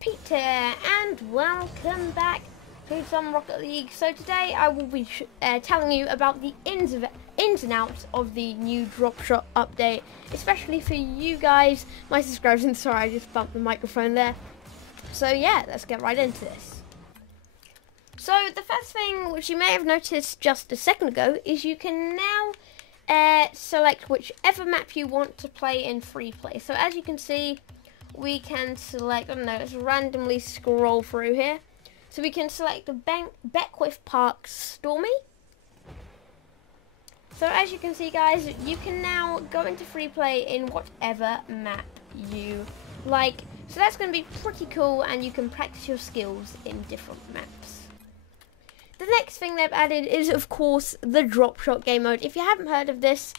Pete here, and welcome back to some Rocket League. So today I will be telling you about the ins and outs of the new DROPSHOT update, especially for you guys, my subscribers. And sorry, I just bumped the microphone there. So yeah, let's get right into this. So the first thing, which you may have noticed just a second ago, is you can now select whichever map you want to play in free play. So as you can see, we can select, I don't know, let's randomly scroll through here. So we can select the Beckwith Park Stormy. So as you can see, guys, you can now go into free play in whatever map you like. So that's going to be pretty cool, and you can practice your skills in different maps. The next thing they've added is, of course, the DROPSHOT game mode. If you haven't heard of this,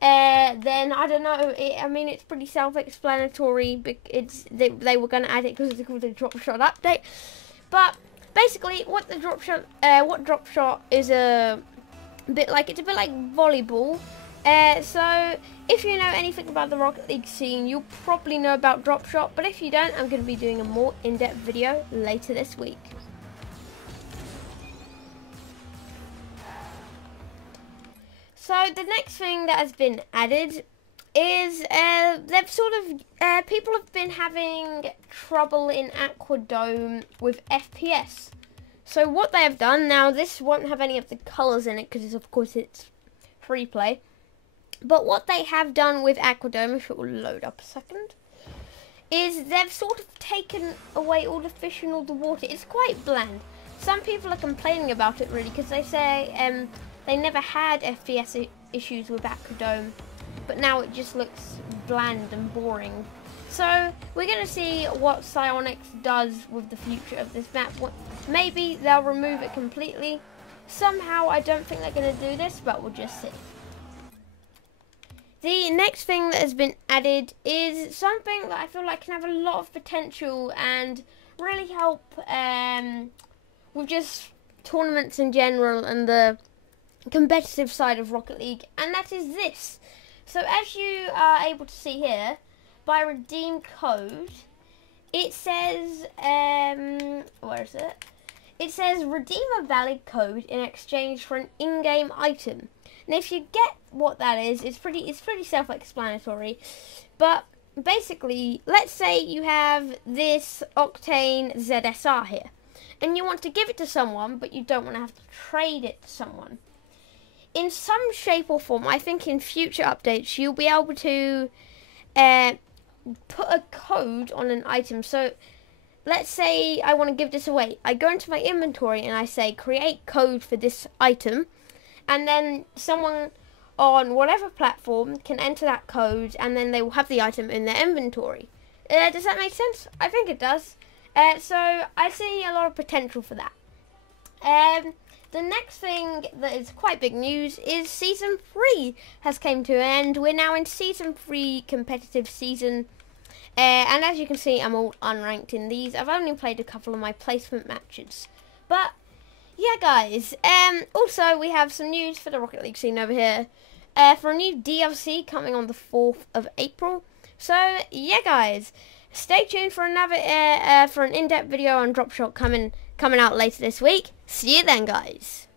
then I don't know. I mean, it's pretty self-explanatory. They were going to add it because it's called the DROPSHOT update. But basically, what DROPSHOT is a bit like, it's a bit like volleyball. So if you know anything about the Rocket League scene, you'll probably know about DROPSHOT. But if you don't, I'm going to be doing a more in-depth video later this week. So the next thing that has been added is they've sort of people have been having trouble in Aquadome with FPS. So what they have done now, this won't have any of the colours in it because of course it's free play. But what they have done with Aquadome, if it will load up a second, is they've sort of taken away all the fish and all the water. It's quite bland. Some people are complaining about it really because they say they never had FPS issues with Aquadome, but now it just looks bland and boring. So we're going to see what Psyonix does with the future of this map. Maybe they'll remove it completely. Somehow I don't think they're going to do this, but we'll just see. The next thing that has been added is something that I feel like can have a lot of potential and really help with just tournaments in general and the competitive side of Rocket League, and that is this. So as you are able to see here, by redeem code, it says where is it? It says redeem a valid code in exchange for an in-game item. And if you get what that is, it's pretty self-explanatory. But basically, let's say you have this Octane ZSR here, and you want to give it to someone, but you don't want to have to trade it to someone. In some shape or form, I think in future updates, you'll be able to put a code on an item. So let's say I want to give this away. I go into my inventory and I say create code for this item, and then someone on whatever platform can enter that code, and then they will have the item in their inventory. Does that make sense? I think it does. So I see a lot of potential for that. The next thing that is quite big news is Season 3 has came to an end. We're now in Season 3 competitive season. And as you can see, I'm all unranked in these. I've only played a couple of my placement matches. But, yeah guys. Also, we have some news for the Rocket League scene over here. For a new DLC coming on the 4th of April. So, yeah guys. Stay tuned for another for an in-depth video on DROPSHOT coming out later this week. See you then, guys.